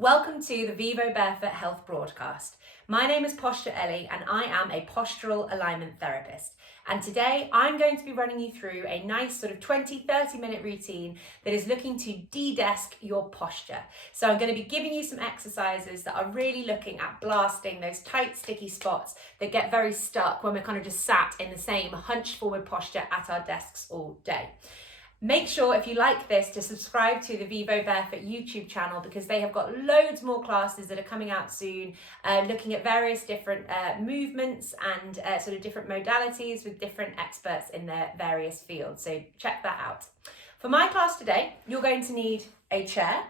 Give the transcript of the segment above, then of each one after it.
Welcome to the Vivo Barefoot Health broadcast. My name is Posture Ellie and I am a postural alignment therapist. And today I'm going to be running you through a nice sort of 20-30 minute routine that is looking to de-desk your posture. So I'm going to be giving you some exercises that are really looking at blasting those tight, sticky spots that get very stuck when we're kind of just sat in the same hunched forward posture at our desks all day. Make sure, if you like this, to subscribe to the Vivo Barefoot YouTube channel because they have got loads more classes that are coming out soon, looking at various different movements and sort of different modalities with different experts in their various fields. So check that out. For my class today, you're going to need a chair.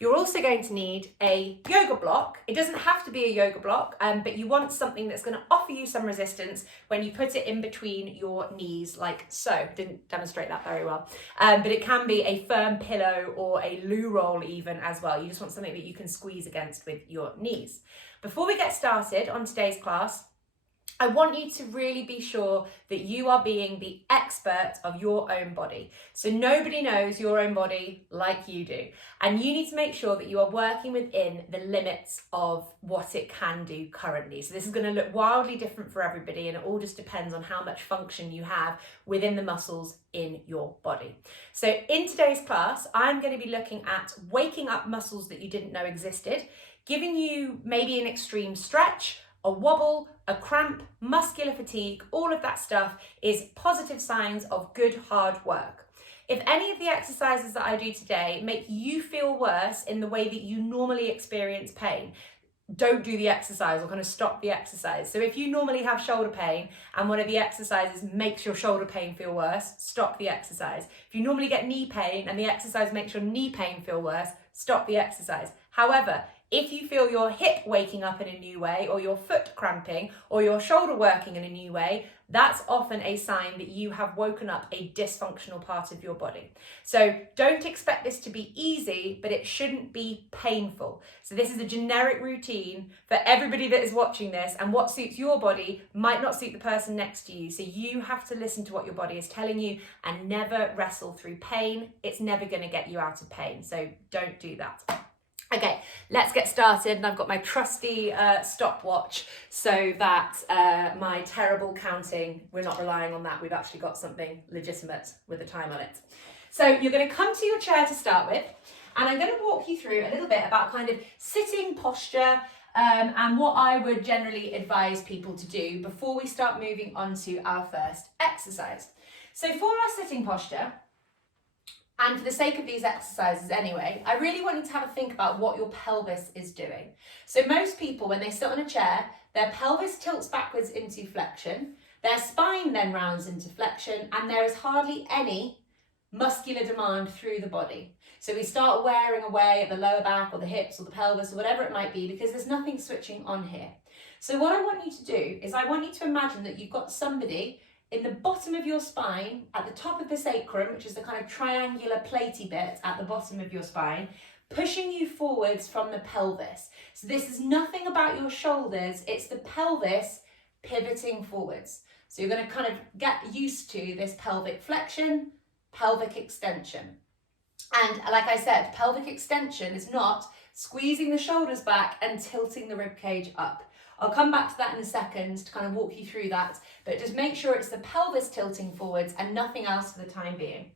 You're also going to need a yoga block. It doesn't have to be a yoga block, but you want something that's going to offer you some resistance when you put it in between your knees, like so. Didn't demonstrate that very well, but it can be a firm pillow or a loo roll even as well. You just want something that you can squeeze against with your knees. Before we get started on today's class, I want you to really be sure that you are being the expert of your own body. So nobody knows your own body like you do. And you need to make sure that you are working within the limits of what it can do currently. So this is going to look wildly different for everybody, and it all just depends on how much function you have within the muscles in your body. So in today's class, I'm going to be looking at waking up muscles that you didn't know existed, giving you maybe an extreme stretch, a wobble, a cramp, muscular fatigue. All of that stuff is positive signs of good hard work. If any of the exercises that I do today make you feel worse in the way that you normally experience pain, don't do the exercise or kind of stop the exercise. So if you normally have shoulder pain and one of the exercises makes your shoulder pain feel worse, stop the exercise. If you normally get knee pain and the exercise makes your knee pain feel worse, stop the exercise. However, if you feel your hip waking up in a new way, or your foot cramping, or your shoulder working in a new way, that's often a sign that you have woken up a dysfunctional part of your body. So don't expect this to be easy, but it shouldn't be painful. So this is a generic routine for everybody that is watching this, and what suits your body might not suit the person next to you. So you have to listen to what your body is telling you and never wrestle through pain. It's never going to get you out of pain. So don't do that. Okay, let's get started, and I've got my trusty stopwatch so that my terrible counting, we're not relying on that, we've actually got something legitimate with a time on it. So you're going to come to your chair to start with, and I'm going to walk you through a little bit about kind of sitting posture and what I would generally advise people to do before we start moving on to our first exercise. So for our sitting posture, and for the sake of these exercises anyway, I really want you to have a think about what your pelvis is doing. So most people, when they sit on a chair, their pelvis tilts backwards into flexion, their spine then rounds into flexion, and there is hardly any muscular demand through the body. So we start wearing away at the lower back or the hips or the pelvis or whatever it might be because there's nothing switching on here. So what I want you to do is I want you to imagine that you've got somebody in the bottom of your spine, at the top of the sacrum, which is the kind of triangular platy bit at the bottom of your spine, pushing you forwards from the pelvis. So this is nothing about your shoulders, it's the pelvis pivoting forwards. So you're going to kind of get used to this pelvic flexion, pelvic extension. And like I said, pelvic extension is not squeezing the shoulders back and tilting the rib cage up. I'll come back to that in a second to kind of walk you through that, but just make sure it's the pelvis tilting forwards and nothing else for the time being.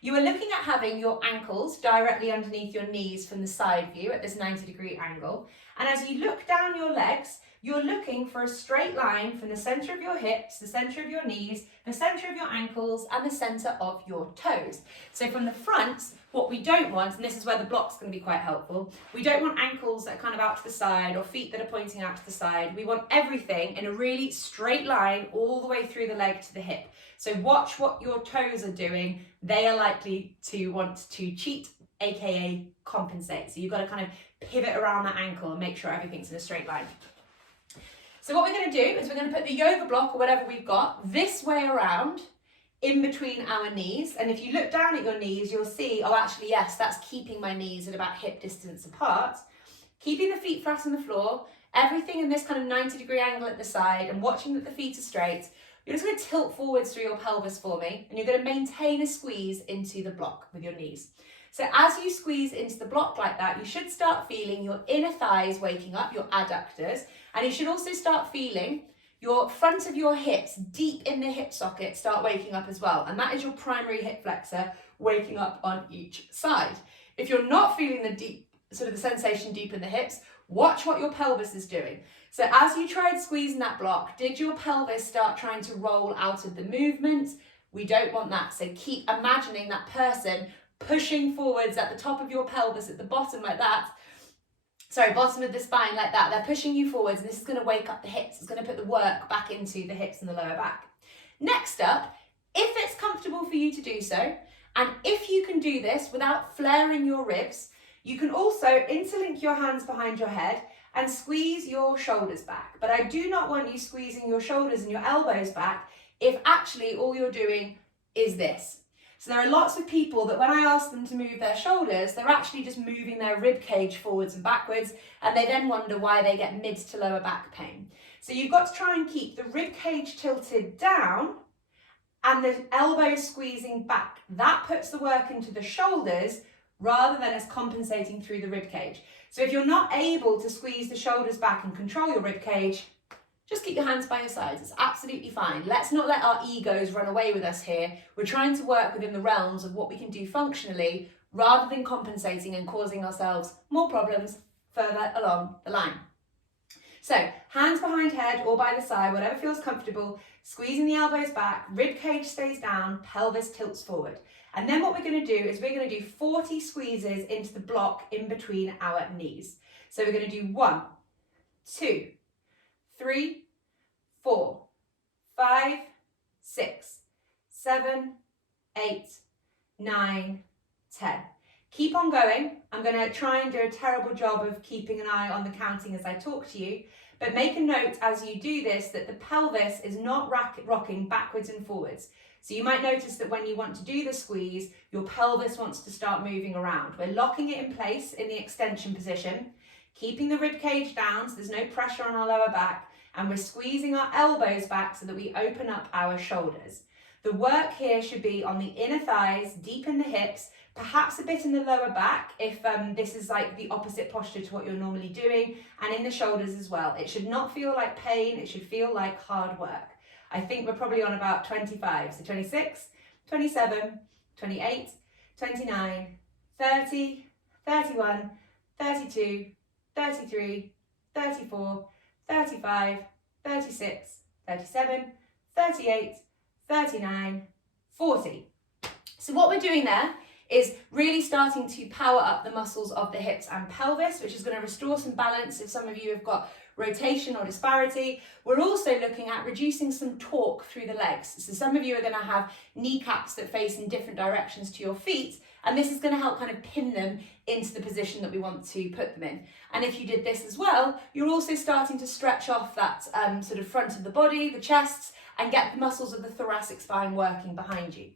You are looking at having your ankles directly underneath your knees from the side view at this 90-degree angle. And as you look down your legs, you're looking for a straight line from the center of your hips, the center of your knees, the center of your ankles, and the center of your toes. So from the front, what we don't want, and this is where the block's going to be quite helpful, we don't want ankles that are kind of out to the side or feet that are pointing out to the side. We want everything in a really straight line all the way through the leg to the hip. So watch what your toes are doing. They are likely to want to cheat, aka compensate. So you've got to kind of pivot around that ankle and make sure everything's in a straight line. So what we're going to do is we're going to put the yoga block or whatever we've got this way around in between our knees. And if you look down at your knees, you'll see, oh, actually, yes, that's keeping my knees at about hip distance apart. Keeping the feet flat on the floor, everything in this kind of 90-degree angle at the side, and watching that the feet are straight. You're just going to tilt forwards through your pelvis for me, and you're going to maintain a squeeze into the block with your knees. So as you squeeze into the block like that, you should start feeling your inner thighs waking up, your adductors, and you should also start feeling your front of your hips, deep in the hip socket, start waking up as well. And that is your primary hip flexor waking up on each side. If you're not feeling the deep, sort of the sensation deep in the hips, watch what your pelvis is doing. So as you tried squeezing that block, did your pelvis start trying to roll out of the movement? We don't want that. So keep imagining that person pushing forwards at the top of your pelvis, at the bottom like that. Sorry, bottom of the spine like that. They're pushing you forwards, and this is going to wake up the hips. It's going to put the work back into the hips and the lower back. Next up, if it's comfortable for you to do so, and if you can do this without flaring your ribs, you can also interlink your hands behind your head and squeeze your shoulders back. But I do not want you squeezing your shoulders and your elbows back if actually all you're doing is this. So there are lots of people that when I ask them to move their shoulders, they're actually just moving their rib cage forwards and backwards, and they then wonder why they get mid to lower back pain. So you've got to try and keep the rib cage tilted down and the elbows squeezing back. That puts the work into the shoulders rather than us compensating through the rib cage. So if you're not able to squeeze the shoulders back and control your rib cage, just keep your hands by your sides. It's absolutely fine. Let's not let our egos run away with us here. We're trying to work within the realms of what we can do functionally rather than compensating and causing ourselves more problems further along the line. So hands behind head or by the side, whatever feels comfortable, squeezing the elbows back, rib cage stays down, pelvis tilts forward. And then what we're going to do is we're going to do 40 squeezes into the block in between our knees. So we're going to do 1, 2, 3, 4, 5, 6, 7, 8, 9, 10. Keep on going. I'm going to try and do a terrible job of keeping an eye on the counting as I talk to you, but make a note as you do this that the pelvis is not rocking backwards and forwards. So you might notice that when you want to do the squeeze, your pelvis wants to start moving around. We're locking it in place in the extension position, keeping the rib cage down so there's no pressure on our lower back, and we're squeezing our elbows back so that we open up our shoulders. The work here should be on the inner thighs, deep in the hips, perhaps a bit in the lower back if this is like the opposite posture to what you're normally doing, and in the shoulders as well. It should not feel like pain, it should feel like hard work. I think we're probably on about 25, so 26, 27, 28, 29, 30, 31, 32, 33, 34, 35, 36, 37, 38, 39, 40. So what we're doing there is really starting to power up the muscles of the hips and pelvis, which is going to restore some balance if some of you have got rotation or disparity. We're also looking at reducing some torque through the legs. So some of you are going to have kneecaps that face in different directions to your feet, and this is going to help kind of pin them into the position that we want to put them in. And if you did this as well, you're also starting to stretch off that sort of front of the body, the chest, and get the muscles of the thoracic spine working behind you.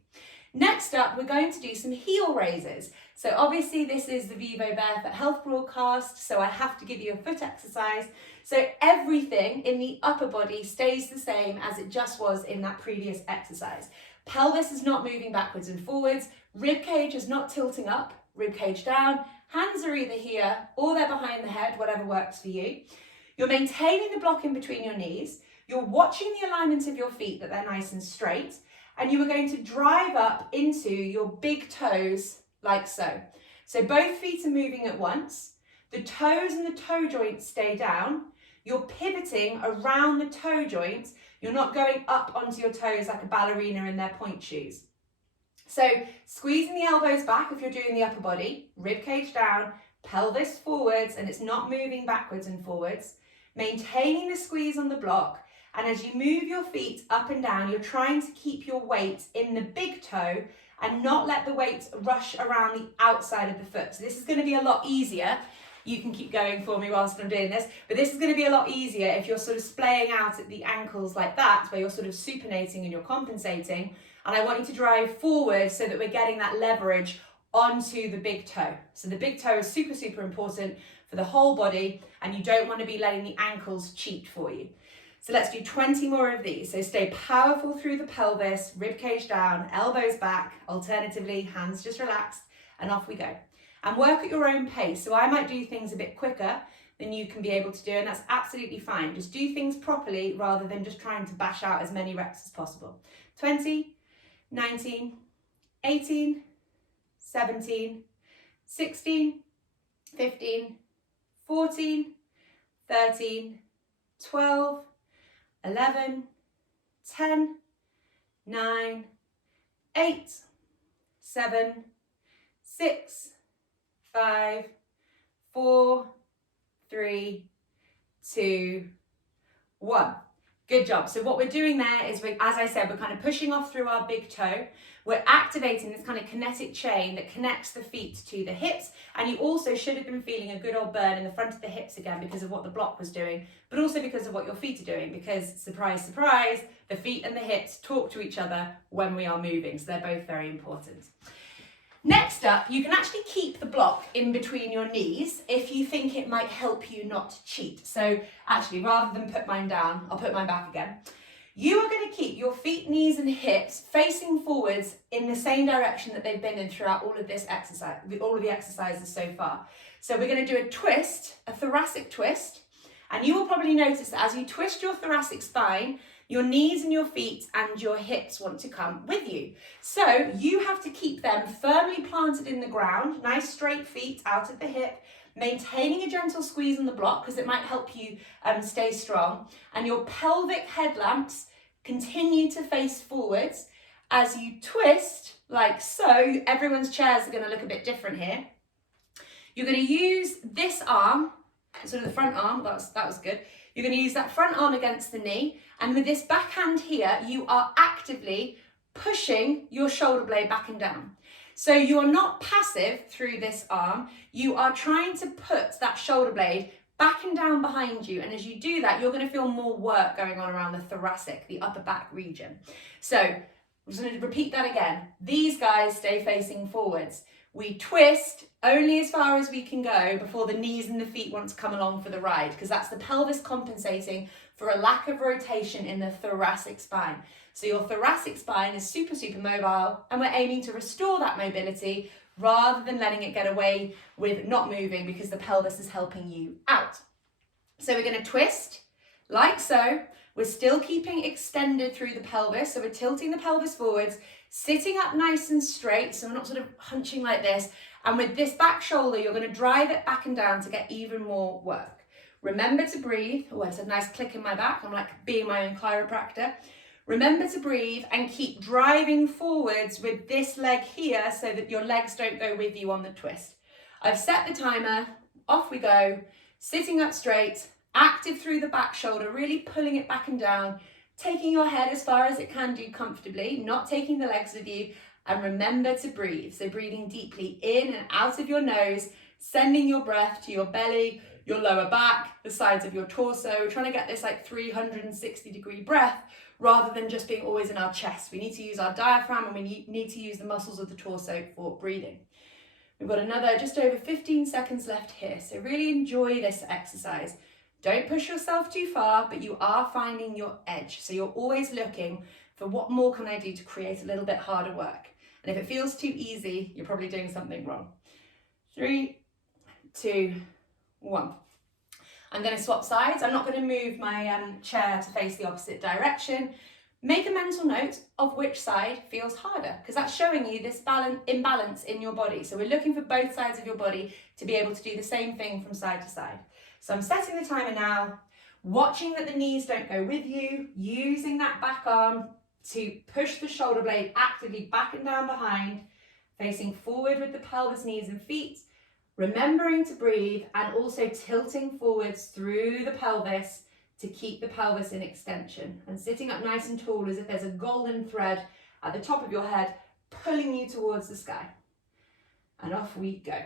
Next up, we're going to do some heel raises. So obviously this is the Vivo Barefoot Health broadcast, so I have to give you a foot exercise. So everything in the upper body stays the same as it just was in that previous exercise. Pelvis is not moving backwards and forwards, rib cage is not tilting up, rib cage down, hands are either here or they're behind the head, whatever works for you. You're maintaining the block in between your knees, you're watching the alignment of your feet that they're nice and straight, and you are going to drive up into your big toes like so. So both feet are moving at once, the toes and the toe joints stay down, you're pivoting around the toe joints, you're not going up onto your toes like a ballerina in their point shoes. So squeezing the elbows back if you're doing the upper body, rib cage down, pelvis forwards, and it's not moving backwards and forwards, maintaining the squeeze on the block. And as you move your feet up and down, you're trying to keep your weight in the big toe and not let the weight rush around the outside of the foot. So this is going to be a lot easier. You can keep going for me whilst I'm doing this, but this is going to be a lot easier if you're sort of splaying out at the ankles like that, where you're sort of supinating and you're compensating. And I want you to drive forward so that we're getting that leverage onto the big toe. So the big toe is super, super important for the whole body, and you don't want to be letting the ankles cheat for you. So let's do 20 more of these. So stay powerful through the pelvis, rib cage down, elbows back, alternatively, hands just relaxed, and off we go. And work at your own pace. So I might do things a bit quicker than you can be able to do, and that's absolutely fine. Just do things properly rather than just trying to bash out as many reps as possible. 20, 19, 18, 17, 16, 15, 14, 13, 12, 11, 10, 9, 8, 7, 6, 5, 4, 3, 2, 1. Good job. So what we're doing there is, as I said, we're kind of pushing off through our big toe. We're activating this kind of kinetic chain that connects the feet to the hips. And you also should have been feeling a good old burn in the front of the hips again because of what the block was doing, but also because of what your feet are doing, because surprise, surprise, the feet and the hips talk to each other when we are moving. So they're both very important. Next up, you can actually keep the block in between your knees if you think it might help you not to cheat. So actually, rather than put mine down, I'll put mine back again. You are going to keep your feet, knees and hips facing forwards in the same direction that they've been in throughout all of this exercise, all of the exercises so far. So we're going to do a twist, a thoracic twist, and you will probably notice that as you twist your thoracic spine, your knees and your feet and your hips want to come with you. So you have to keep them firmly planted in the ground, nice straight feet out at the hip, maintaining a gentle squeeze on the block because it might help you stay strong. And your pelvic headlamps continue to face forwards as you twist like so. Everyone's chairs are going to look a bit different here. You're going to use this arm, sort of the front arm, that was good. You're going to use that front arm against the knee, and with this back hand here, you are actively pushing your shoulder blade back and down. So you are not passive through this arm, you are trying to put that shoulder blade back and down behind you, and as you do that, you're going to feel more work going on around the thoracic, the upper back region. So I'm just going to repeat that again. These guys stay facing forwards. We twist only as far as we can go before the knees and the feet want to come along for the ride, because that's the pelvis compensating for a lack of rotation in the thoracic spine. So your thoracic spine is super, super mobile, and we're aiming to restore that mobility rather than letting it get away with not moving because the pelvis is helping you out. So we're going to twist like so. We're still keeping extended through the pelvis, so we're tilting the pelvis forwards, sitting up nice and straight, so we're not sort of hunching like this. And with this back shoulder, you're going to drive it back and down to get even more work. Remember to breathe. Oh, it's a nice click in my back. I'm like being my own chiropractor. Remember to breathe and keep driving forwards with this leg here so that your legs don't go with you on the twist. I've set the timer. Off we go. Sitting up straight, active through the back shoulder, really pulling it back and down, taking your head as far as it can do comfortably, not taking the legs with you, and remember to breathe. So breathing deeply in and out of your nose, sending your breath to your belly, your lower back, the sides of your torso. We're trying to get this like 360-degree breath rather than just being always in our chest. We need to use our diaphragm and we need to use the muscles of the torso for breathing. We've got another just over 15 seconds left here. So really enjoy this exercise. Don't push yourself too far, but you are finding your edge. So you're always looking for what more can I do to create a little bit harder work. And if it feels too easy, you're probably doing something wrong. 3, 2, 1. I'm going to swap sides. I'm not going to move my chair to face the opposite direction. Make a mental note of which side feels harder, because that's showing you this imbalance in your body. So we're looking for both sides of your body to be able to do the same thing from side to side. So I'm setting the timer now, watching that the knees don't go with you, using that back arm to push the shoulder blade actively back and down behind, facing forward with the pelvis, knees and feet, remembering to breathe and also tilting forwards through the pelvis to keep the pelvis in extension, and sitting up nice and tall as if there's a golden thread at the top of your head pulling you towards the sky. And off we go.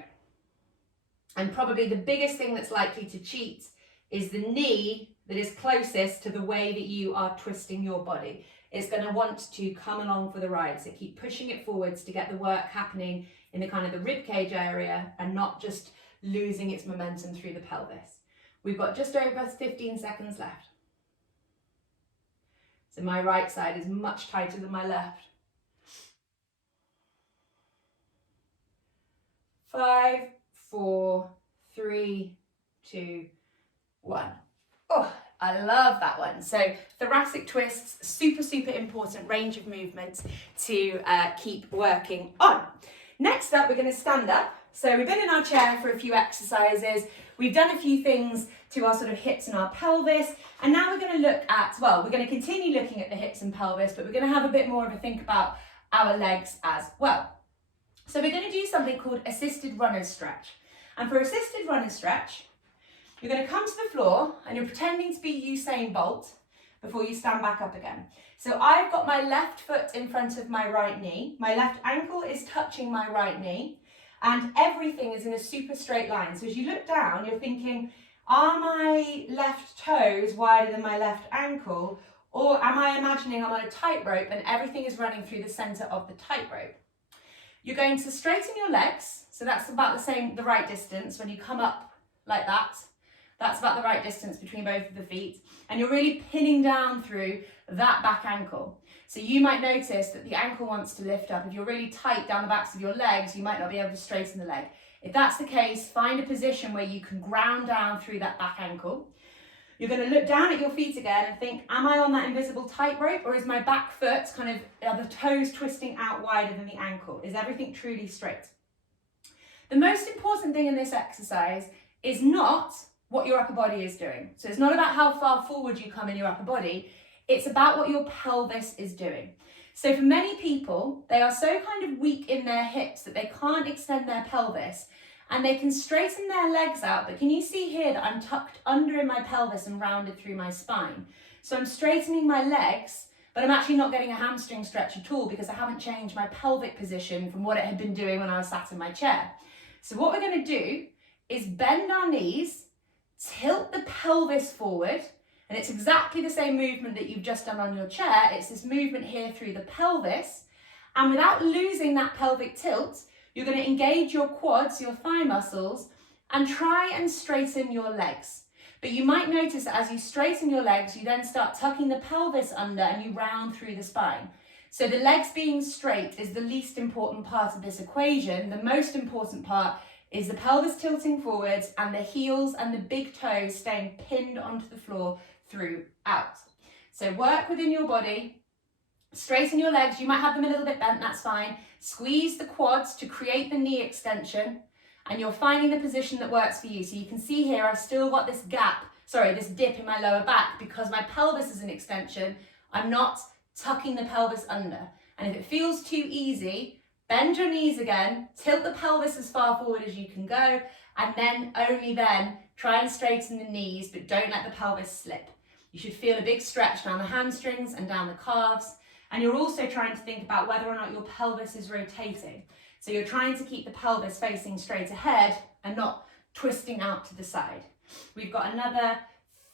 And probably the biggest thing that's likely to cheat is the knee that is closest to the way that you are twisting your body. It's going to want to come along for the ride. So keep pushing it forwards to get the work happening in the kind of the rib cage area and not just losing its momentum through the pelvis. We've got just over 15 seconds left. So my right side is much tighter than my left. 5, 4, 3, 2, 1. Oh, I love that one. So thoracic twists, super, super important range of movements to keep working on. Next up, we're going to stand up. So we've been in our chair for a few exercises. We've done a few things to our sort of hips and our pelvis. And now we're going to look at, well, we're going to continue looking at the hips and pelvis, but we're going to have a bit more of a think about our legs as well. So we're going to do something called assisted runner's stretch. And for assisted runner's stretch, you're going to come to the floor and you're pretending to be Usain Bolt before you stand back up again. So I've got my left foot in front of my right knee. My left ankle is touching my right knee and everything is in a super straight line. So as you look down, you're thinking, are my left toes wider than my left ankle? Or am I imagining I'm on a tightrope and everything is running through the center of the tightrope? You're going to straighten your legs. So that's about the right distance when you come up like that. That's about the right distance between both of the feet. And you're really pinning down through that back ankle. So you might notice that the ankle wants to lift up. If you're really tight down the backs of your legs, you might not be able to straighten the leg. If that's the case, find a position where you can ground down through that back ankle. You're going to look down at your feet again and think, am I on that invisible tightrope, or is my back foot are the toes twisting out wider than the ankle? Is everything truly straight? The most important thing in this exercise is not what your upper body is doing. So it's not about how far forward you come in your upper body, it's about what your pelvis is doing. So for many people, they are so kind of weak in their hips that they can't extend their pelvis, and they can straighten their legs out, but can you see here that I'm tucked under in my pelvis and rounded through my spine? So I'm straightening my legs, but I'm actually not getting a hamstring stretch at all because I haven't changed my pelvic position from what it had been doing when I was sat in my chair. So what we're going to do is bend our knees, tilt the pelvis forward, and it's exactly the same movement that you've just done on your chair. It's this movement here through the pelvis, and without losing that pelvic tilt, you're going to engage your quads, your thigh muscles, and try and straighten your legs. But you might notice that as you straighten your legs, you then start tucking the pelvis under and you round through the spine. So the legs being straight is the least important part of this equation. The most important part is the pelvis tilting forwards and the heels and the big toes staying pinned onto the floor throughout. So work within your body. Straighten your legs. You might have them a little bit bent, that's fine. Squeeze the quads to create the knee extension, and you're finding the position that works for you. So you can see here I've still got this this dip in my lower back because my pelvis is an extension. I'm not tucking the pelvis under. And if it feels too easy, bend your knees again, tilt the pelvis as far forward as you can go, and then only then try and straighten the knees, but don't let the pelvis slip. You should feel a big stretch down the hamstrings and down the calves. And you're also trying to think about whether or not your pelvis is rotating. So you're trying to keep the pelvis facing straight ahead and not twisting out to the side. We've got another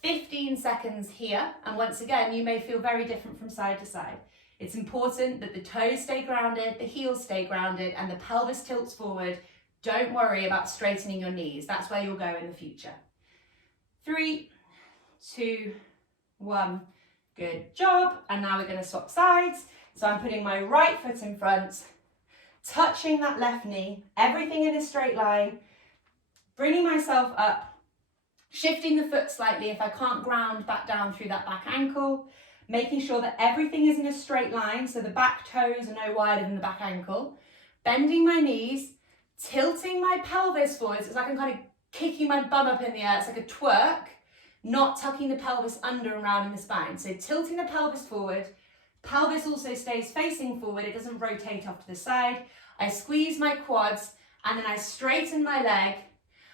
15 seconds here. And once again, you may feel very different from side to side. It's important that the toes stay grounded, the heels stay grounded, and the pelvis tilts forward. Don't worry about straightening your knees. That's where you'll go in the future. 3, 2, 1. Good job. And now we're going to swap sides. So I'm putting my right foot in front, touching that left knee, everything in a straight line, bringing myself up, shifting the foot slightly if I can't ground back down through that back ankle, making sure that everything is in a straight line, so the back toes are no wider than the back ankle, bending my knees, tilting my pelvis forwards. It's like I'm kind of kicking my bum up in the air. It's like a twerk, not tucking the pelvis under and round in the spine. So tilting the pelvis forward, pelvis also stays facing forward, it doesn't rotate off to the side. I squeeze my quads and then I straighten my leg,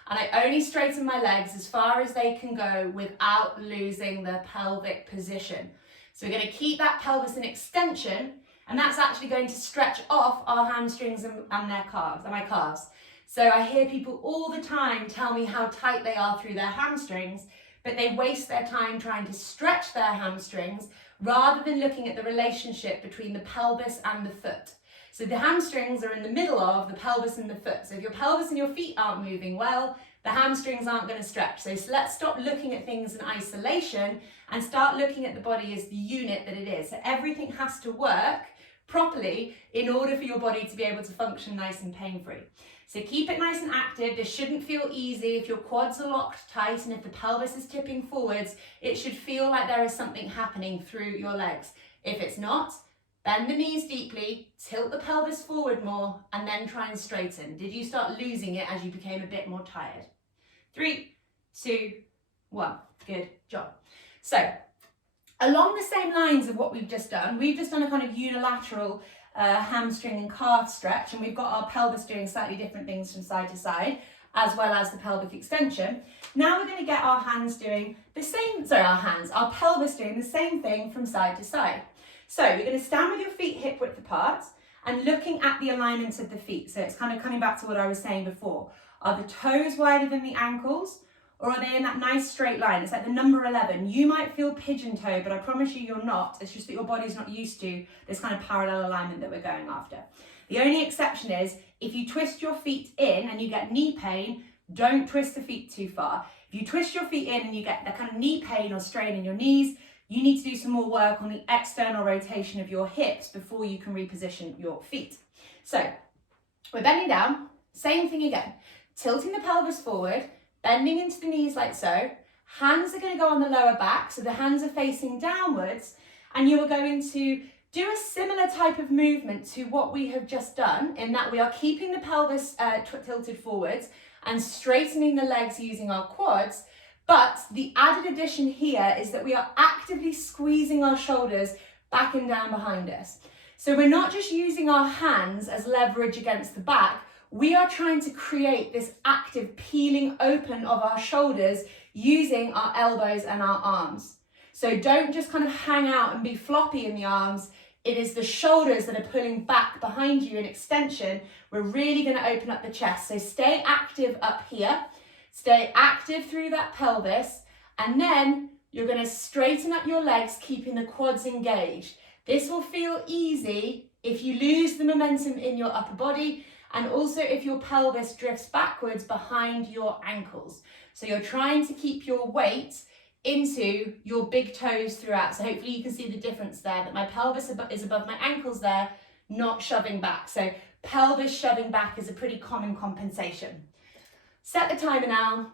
and I only straighten my legs as far as they can go without losing the pelvic position. So we're going to keep that pelvis in extension, and that's actually going to stretch off our hamstrings and their calves, and my calves. So I hear people all the time tell me how tight they are through their hamstrings, but they waste their time trying to stretch their hamstrings rather than looking at the relationship between the pelvis and the foot. So the hamstrings are in the middle of the pelvis and the foot. So if your pelvis and your feet aren't moving well, the hamstrings aren't going to stretch. So let's stop looking at things in isolation and start looking at the body as the unit that it is. So everything has to work properly in order for your body to be able to function nice and pain-free. So keep it nice and active. This shouldn't feel easy. If your quads are locked tight and if the pelvis is tipping forwards, it should feel like there is something happening through your legs. If it's not, bend the knees deeply, tilt the pelvis forward more, and then try and straighten. Did you start losing it as you became a bit more tired? 3, 2, 1. Good job. So, along the same lines of what we've just done a kind of unilateral hamstring and calf stretch, and we've got our pelvis doing slightly different things from side to side, as well as the pelvic extension. Now we're going to get our hands doing the same, our pelvis doing the same thing from side to side. So you're going to stand with your feet hip width apart and looking at the alignment of the feet. So it's kind of coming back to what I was saying before. Are the toes wider than the ankles, or are they in that nice straight line? It's like the number 11. You might feel pigeon toe, but I promise you you're not. It's just that your body's not used to this kind of parallel alignment that we're going after. The only exception is if you twist your feet in and you get knee pain, don't twist the feet too far. If you twist your feet in and you get that kind of knee pain or strain in your knees, you need to do some more work on the external rotation of your hips before you can reposition your feet. So we're bending down, same thing again. Tilting the pelvis forward, bending into the knees like so. Hands are going to go on the lower back, so the hands are facing downwards, and you are going to do a similar type of movement to what we have just done, in that we are keeping the pelvis tilted forwards and straightening the legs using our quads. But the added addition here is that we are actively squeezing our shoulders back and down behind us. So we're not just using our hands as leverage against the back, we are trying to create this active peeling open of our shoulders using our elbows and our arms. So don't just kind of hang out and be floppy in the arms. It is the shoulders that are pulling back behind you in extension. We're really going to open up the chest. So stay active up here. Stay active through that pelvis, and then you're going to straighten up your legs, keeping the quads engaged. This will feel easy if you lose the momentum in your upper body, and also if your pelvis drifts backwards behind your ankles. So you're trying to keep your weight into your big toes throughout. So hopefully you can see the difference there, that my pelvis is above my ankles there, not shoving back. So pelvis shoving back is a pretty common compensation. Set the timer now.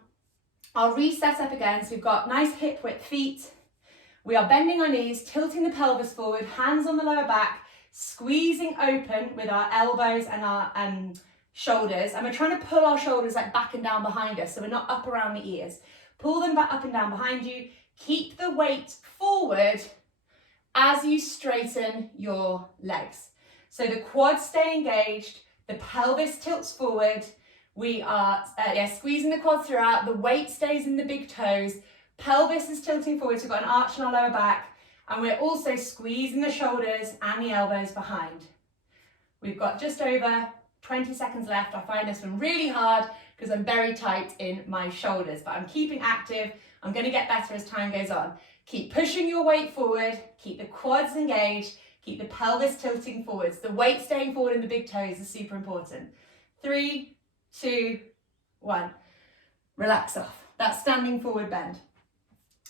I'll reset up again. So we've got nice hip width feet. We are bending our knees, tilting the pelvis forward, hands on the lower back, squeezing open with our elbows and our shoulders. And we're trying to pull our shoulders like back and down behind us, so we're not up around the ears. Pull them back up and down behind you. Keep the weight forward as you straighten your legs. So the quads stay engaged, the pelvis tilts forward. We are squeezing the quads throughout, the weight stays in the big toes, pelvis is tilting forward, so we've got an arch in our lower back, and we're also squeezing the shoulders and the elbows behind. We've got just over 20 seconds left. I find this one really hard because I'm very tight in my shoulders, but I'm keeping active. I'm going to get better as time goes on. Keep pushing your weight forward, keep the quads engaged, keep the pelvis tilting forwards. The weight staying forward in the big toes is super important. 3, 2, 1. Relax off. That's standing forward bend.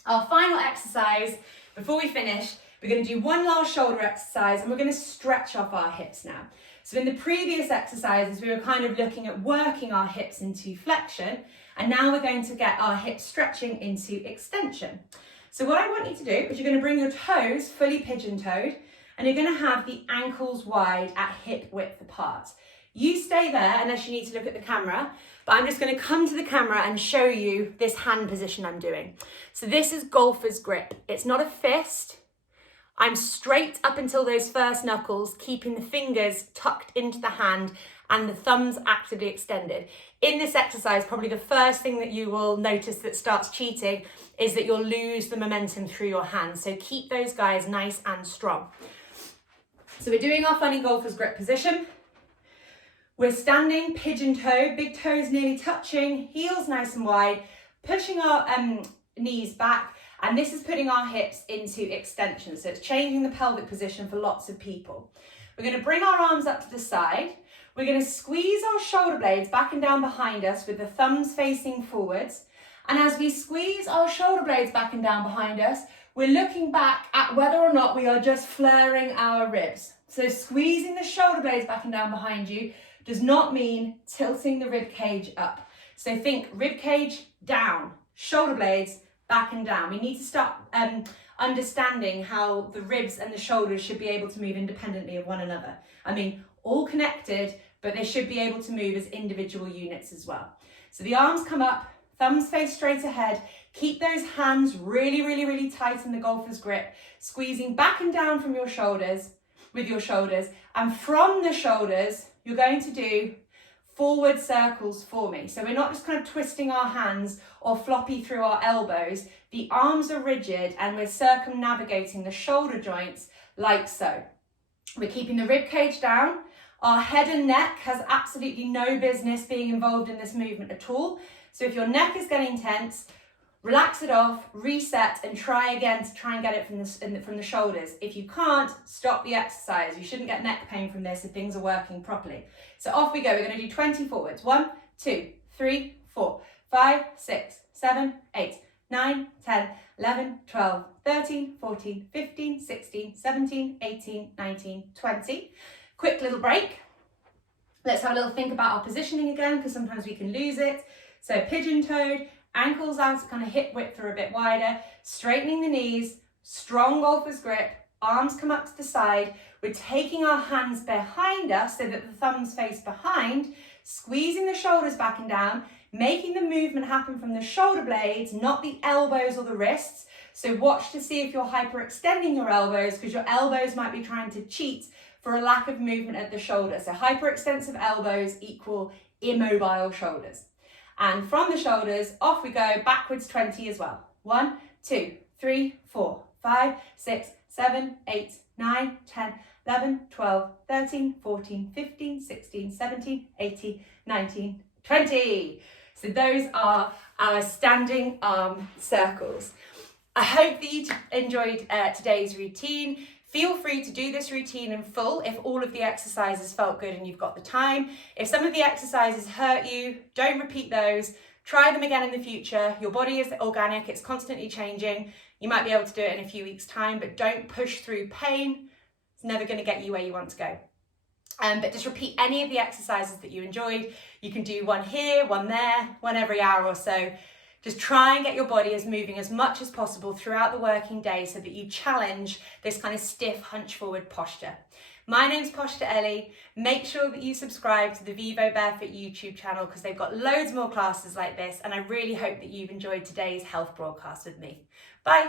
Our final exercise, before we finish, we're going to do one last shoulder exercise, and we're going to stretch off our hips now. So in the previous exercises, we were kind of looking at working our hips into flexion, and now we're going to get our hips stretching into extension. So what I want you to do is you're going to bring your toes fully pigeon-toed, and you're going to have the ankles wide at hip width apart. You stay there unless you need to look at the camera, but I'm just going to come to the camera and show you this hand position I'm doing. So this is golfer's grip. It's not a fist. I'm straight up until those first knuckles, keeping the fingers tucked into the hand and the thumbs actively extended. In this exercise, probably the first thing that you will notice that starts cheating is that you'll lose the momentum through your hands. So keep those guys nice and strong. So we're doing our funny golfer's grip position. We're standing pigeon-toed, big toes nearly touching, heels nice and wide, pushing our knees back, and this is putting our hips into extension. So it's changing the pelvic position for lots of people. We're going to bring our arms up to the side. We're going to squeeze our shoulder blades back and down behind us with the thumbs facing forwards. And as we squeeze our shoulder blades back and down behind us, we're looking back at whether or not we are just flaring our ribs. So squeezing the shoulder blades back and down behind you does not mean tilting the rib cage up. So think rib cage down, shoulder blades back and down. We need to start understanding how the ribs and the shoulders should be able to move independently of one another. I mean, all connected, but they should be able to move as individual units as well. So the arms come up, thumbs face straight ahead. Keep those hands really, really, really tight in the golfer's grip, squeezing back and down from your shoulders, with your shoulders. And from the shoulders, you're going to do forward circles for me. So we're not just kind of twisting our hands or floppy through our elbows. The arms are rigid and we're circumnavigating the shoulder joints like so. We're keeping the rib cage down. Our head and neck has absolutely no business being involved in this movement at all. So if your neck is getting tense, relax it off, reset, and try again to try and get it from the shoulders. If you can't, stop the exercise. You shouldn't get neck pain from this if things are working properly. So off we go. We're going to do 20 forwards. 1, 2, 3, 4, 5, 6, 7, 8, 9, 10, 11, 12, 13, 14, 15, 16, 17, 18, 19, 20. Quick little break. Let's have a little think about our positioning again, because sometimes we can lose it. So pigeon-toed, ankles out, kind of hip width are a bit wider, straightening the knees, strong golfer's grip, arms come up to the side. We're taking our hands behind us so that the thumbs face behind, squeezing the shoulders back and down, making the movement happen from the shoulder blades, not the elbows or the wrists. So watch to see if you're hyperextending your elbows, because your elbows might be trying to cheat for a lack of movement at the shoulder. So hyperextensive elbows equal immobile shoulders. And from the shoulders, off we go, backwards 20 as well. 1, 2, 3, 4, 5, 6, 7, 8, 9, 10, 11, 12, 13, 14, 15, 16, 17, 18, 19, 20. So those are our standing arm circles. I hope that you enjoyed today's routine. Feel free to do this routine in full if all of the exercises felt good and you've got the time. If some of the exercises hurt you, don't repeat those. Try them again in the future. Your body is organic, it's constantly changing. You might be able to do it in a few weeks' time, but don't push through pain. It's never going to get you where you want to go. But just repeat any of the exercises that you enjoyed. You can do one here, one there, one every hour or so. Just try and get your body as moving as much as possible throughout the working day so that you challenge this kind of stiff hunch forward posture. My name's Ellie. Make sure that you subscribe to the Vivo Barefoot YouTube channel because they've got loads more classes like this, and I really hope that you've enjoyed today's health broadcast with me. Bye.